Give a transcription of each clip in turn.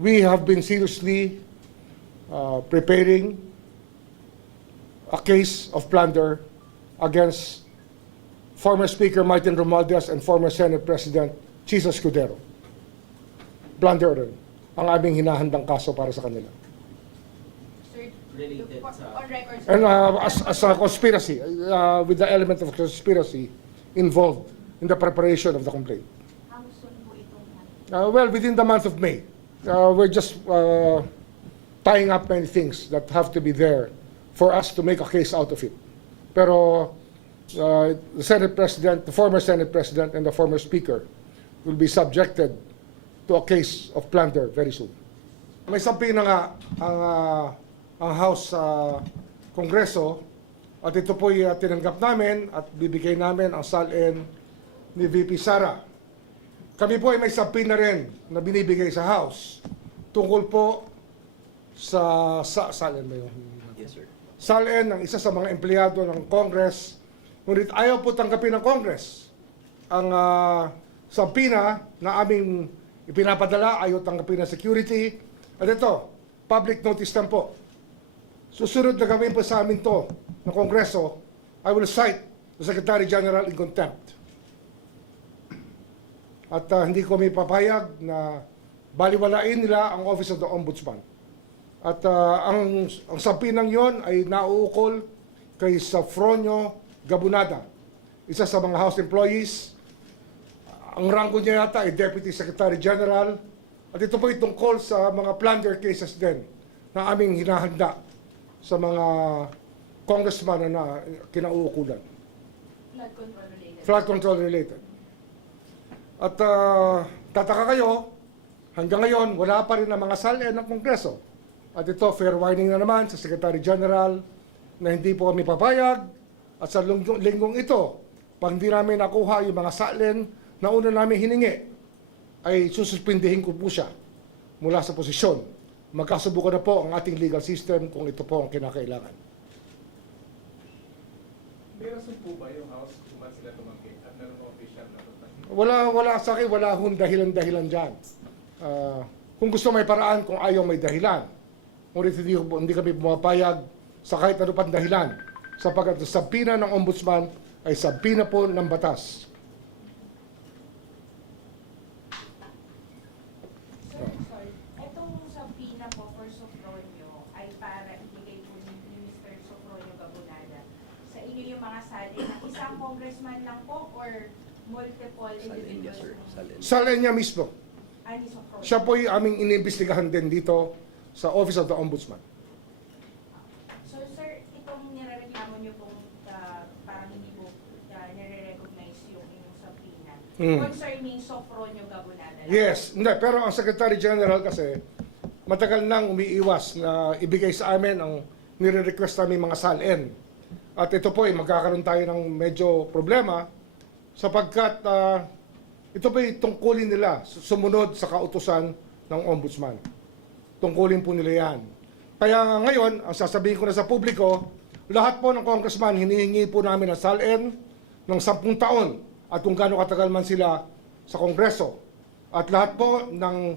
we have been seriously preparing a case of plunder against former Speaker Martin Romualdez and former Senate President Chisa Escudero. Plunder rin ang aming hinahandang kaso para sa kanila. Related sa... On record, sir. And as a conspiracy, with the element of conspiracy involved in the preparation of the complaint. How soon po itong Well, within the month of May. We're just tying up many things that have to be there for us to make a case out of it. Pero the Senate President, the former Senate President, and the former Speaker will be subjected to a case of plunder very soon. May sabi na nga ang House Kongreso at ito po'y tinanggap namin at bibigay namin ang salin ni VP Sara. Kami po ay may sabi na rin na binibigay sa House tungkol po sa salin ba yun? Yes, sir. Salin ng isa sa mga empleyado ng Congress, ngunit ayaw po tanggapin ng Congress ang sabina na aming ipinapadala, ayaw tanggapin ng security. At ito, public notice lang po. Susunod na gawin po sa amin to ng Kongreso, I will cite the Secretary General in contempt. At hindi ko may papayag na baliwalain nila ang Office of the Ombudsman. At ang sabinang yon ay nauukol kay Safronio Gabunada, isa sa mga House employees. Ang ranggo niya yata ay Deputy Secretary General. At ito po ay tungkol sa mga plunder cases din na aming hinahanda sa mga congressman na kinauukulan. flood control related? Flood control related. At tataka kayo, hanggang ngayon, wala pa rin ang mga salin ng Kongreso. At ito, fair warning na naman sa Secretary General na hindi po kami papayag. At sa linggong ito, pag hindi namin nakuha yung mga salin na una namin hiningi, ay sususpindihin ko po siya mula sa posisyon. Magkasubukan na po ang ating legal system kung ito po ang kinakailangan. May rason po ba yung House kung bakit sila tumanggi at meron official na tumanggi? Wala sa akin, wala hong dahilan dyan. Kung gusto may paraan, kung ayaw may dahilan. Ngunit hindi kami pumapayag sa kahit ano pang dahilan. Sapagkat sa sabina ng Ombudsman ay sabina po ng batas. Sorry. Itong sabina po for Sofronio ay para ibigay po ni Mr. Sofronio Gabunada sa inyo yung mga salin ng isang congressman lang po or multiple Salin, yes, sir. individuals? Salin. Salin niya mismo. Ani Sofronio. Siya po ay aming iniimbestigahan din dito sa Office of the Ombudsman. So sir, itong nirereklamo niyo pong parang hindi po nire-recognize yung inyong sabina. Concerning Sofronio Gabunada lang. Yes, hindi, pero ang Secretary General kasi matagal nang umiiwas na ibigay sa amin ang nire-request namin mga salin. At ito po ay magkakaroon tayo ng medyo problema sapagkat ito po ay tungkulin nila sumunod sa kautusan ng Ombudsman. Tungkulin po nila yan. Kaya ngayon, ang sasabihin ko na sa publiko, lahat po ng congressman, hinihingi po namin ang salin ng 10 taon at kung gaano katagal man sila sa Kongreso. At lahat po ng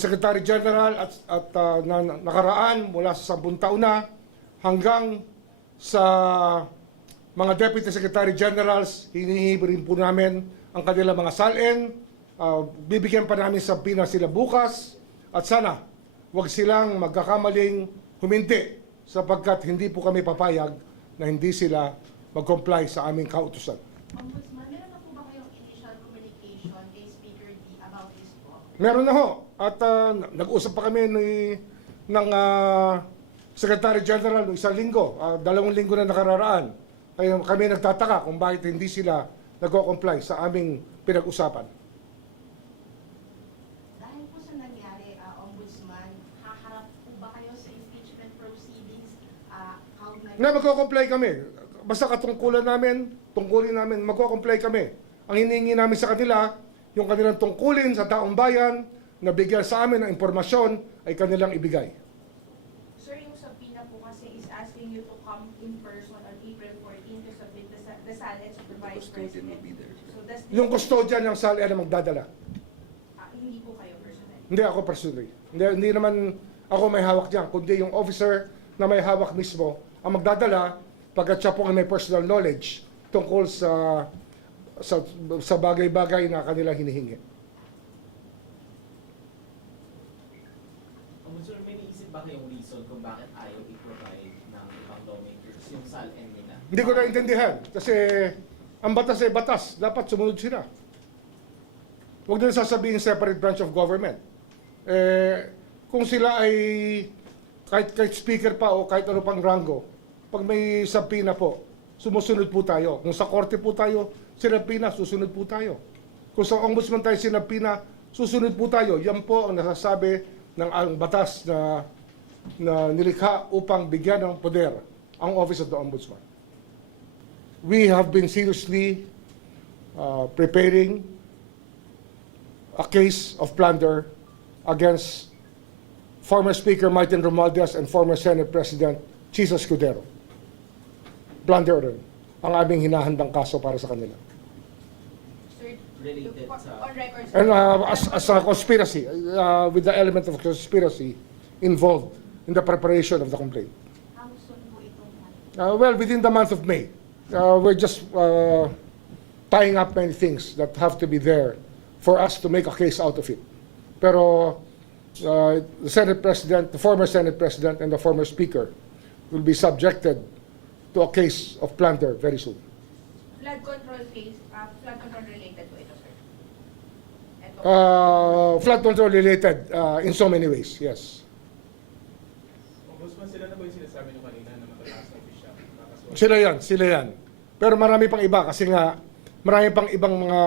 Secretary General at na nakaraan mula sa 10 taon na hanggang sa mga Deputy Secretary Generals, hinihingi rin po namin ang kanilang mga salin. Bibigyan pa namin sabina sila bukas. At sana, huwag silang magkakamaling huminti sapagkat hindi po kami papayag na hindi sila mag-comply sa aming kautusan. Ombudsman, meron na po ba kayong initial communication kay Speaker D about this po? Meron na ho. At nag-usap pa kami ng Secretary General noong 1 linggo, 2 linggo na nakararaan. Kaya kami nagtataka kung bakit hindi sila nag-comply sa aming pinag-usapan. Dahil po sa nangyari, Ombudsman, haharap po ba kayo sa impeachment proceedings? Na magko-comply kami. Basta katungkulan namin, tungkulin namin, magko-comply kami. Ang hinihingi namin sa kanila, yung kanilang tungkulin sa taong bayan, na bigyan sa amin ng impormasyon, ay kanilang ibigay. Sir, yung sabina po kasi is asking you to come in person on April 14 to submit the salins of the Vice Custodian will President. be there, sir. So does this Yung custodian ng SALN ang magdadala. hindi po kayo personally? Hindi ako personally. Hindi naman ako may hawak diyan, kundi yung officer na may hawak mismo ang magdadala pagkat siya po ay may personal knowledge tungkol sa bagay-bagay na kanilang hinihingi. Sir, may naisip ba kayong reason kung bakit ayaw i-provide ng ibang lawmakers yung SAL-N nila? Hindi ko naintindihan kasi ang batas ay batas, dapat sumunod sila. Huwag din sasabihin separate branch of government. Kung sila ay kahit speaker pa o kahit ano pang rango, pag may subpoena po, sumusunod po tayo. Kung sa korte po tayo, sinabpina, susunod po tayo. Kung sa ombudsman tayo sinabpina, susunod po tayo. Yan po ang nasasabi ng ang batas na nilikha upang bigyan ng poder ang Office of the Ombudsman. We have been seriously preparing a case of plunder against former Speaker Martin Romualdez and former Senate President Chisa Escudero. Plunder rin ang aming hinahandang kaso para sa kanila. Sir, Related sa- on record, sir. And as a conspiracy, with the element of conspiracy involved in the preparation of the complaint. How soon po itong Well, within the month of May, we're just tying up many things that have to be there for us to make a case out of it. Pero the Senate President, the former Senate President, and the former Speaker will be subjected to a case of plunder very soon. Flood control case, flood control related po ito, sir. Ito. Flood control related in so many ways, yes. Ombudsman, sila na ba yung sinasabi nyo kanina na matataas na opisyal? Nakasuhan? Sila yan. Pero marami pang iba kasi nga marami pang ibang mga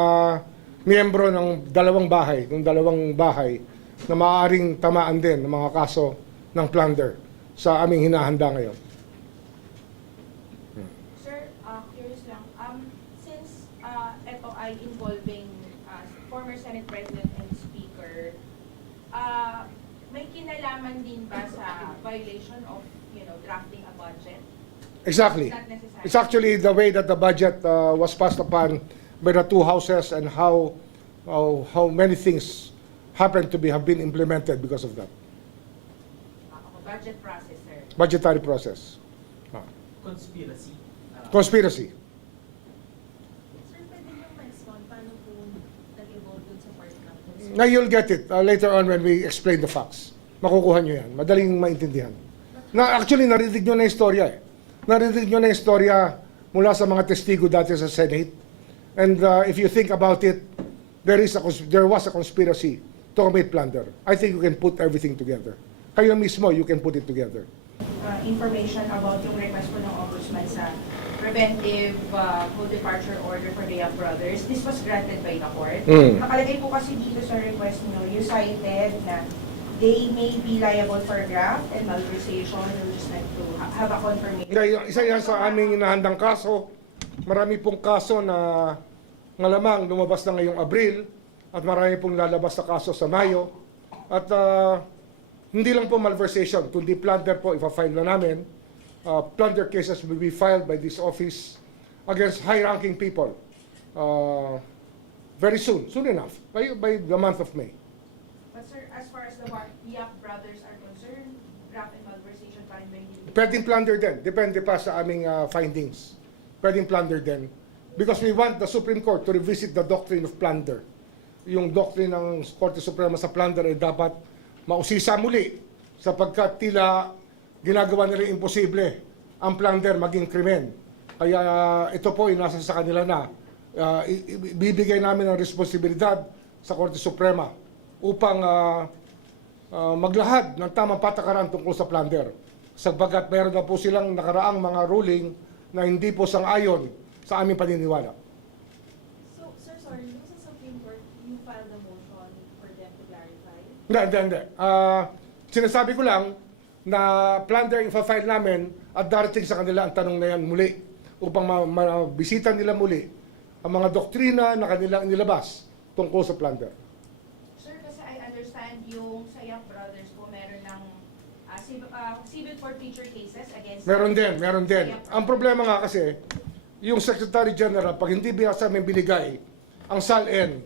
miyembro ng dalawang bahay na maaaring tamaan din ng mga kaso ng plunder sa aming hinahanda ngayon. Sir, curious lang, since ito ay involving former Senate President and Speaker, may kinalaman din ba sa violation of, drafting a budget? Exactly. Not necessary. It's actually the way that the budget was passed upon by the two houses and how many things have been implemented because of that. Budget process, sir. Budgetary process. Conspiracy. Conspiracy. Sir, pwede niyong ma-explain paano po nag-evolve dun sa part ng Now you'll get it later on when we explain the facts. Makukuha nyo yan. Madaling maintindihan. Actually, narinig nyo na yung istorya eh. Narinig nyo na yung istorya mula sa mga testigo dati sa Senate. And if you think about it, there was a conspiracy to commit plunder. I think you can put everything together. Kayo mismo, you can put it together. Information about yung request po ng Ombudsman sa preventive full departure order for the Yap brothers. This was granted by the court. Mm. Nakalagay po kasi dito sa request nyo, you cited na they may be liable for graft and malversation. We just like to have a confirmation. Isa yan sa aming inahandang kaso. Marami pong kaso na malamang lumabas na ngayong Abril at marami pong lalabas na kaso sa Mayo. At hindi lang po malversation, kundi plunder po, ipa-file na namin. Plunder cases will be filed by this office against high-ranking people very soon enough, by the month of May. But sir, as far as the Yap brothers are concerned, graft and malversation pa rin ba hindi? Pwedeng plunder din, depende pa sa aming findings. Pwedeng plunder din. Because we want the Supreme Court to revisit the doctrine of plunder. Yung doctrine ng Korte Suprema sa plunder ay dapat mausisa muli sapagkat tila ginagawa nila imposible ang plunder maging krimen. Kaya ito po ay nasa sa kanila na. Ibibigay namin ang responsibilidad sa Korte Suprema upang maglahad ng tamang patakaran tungkol sa plunder. Sapagkat meron na po silang nakaraang mga ruling na hindi po sang-ayon sa aming paniniwala. So, sir, sorry, yung sa Supreme Court, you filed a motion for them to clarify? Hindi. Sinasabi ko lang na plunder ifa-file namin at darating sa kanila ang tanong na yan muli upang mabisita nila muli ang mga doktrina na kanilang nilabas tungkol sa plunder. Sir, kasi I understand yung sa Yap brothers po meron ng civil forfeiture cases against... Meron din. Ang problema nga kasi, yung Secretary General, pag hindi sa amin binigay ang SAL-N,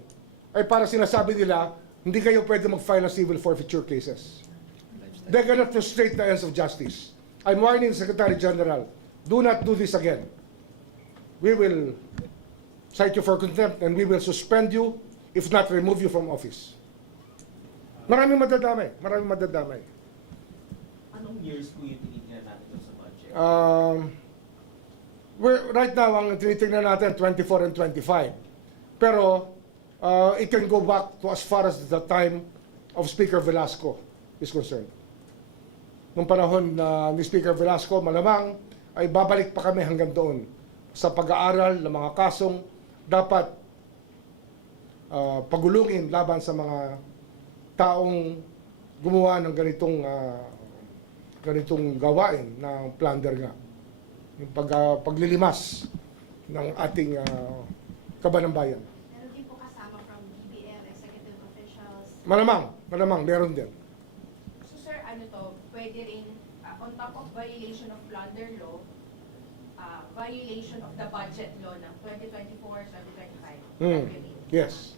ay para sinasabi nila, hindi kayo pwede mag-file ng civil forfeiture cases. They're gonna frustrate the ends of justice. I'm warning the Secretary General, do not do this again. We will cite you for contempt and we will suspend you, if not remove you from office. Maraming madadamay. Anong years po yung tinignan natin doon sa budget? Right now, ang tinitingnan natin, 24 and 25. Pero, it can go back to as far as the time of Speaker Velasco is concerned. Nung panahon ni Speaker Velasco, malamang ay babalik pa kami hanggang doon sa pag-aaral ng mga kasong dapat pagulungin laban sa mga taong gumawa ng ganitong gawain ng plunder nga. Yung paglilimas ng ating kaban ng bayan. Meron din po kasama from BBM, executive officials. Malamang, meron din. So sir, ano to, pwede rin, on top of violation of plunder law, violation of the budget law ng 2024-2025. Hmm. Yes.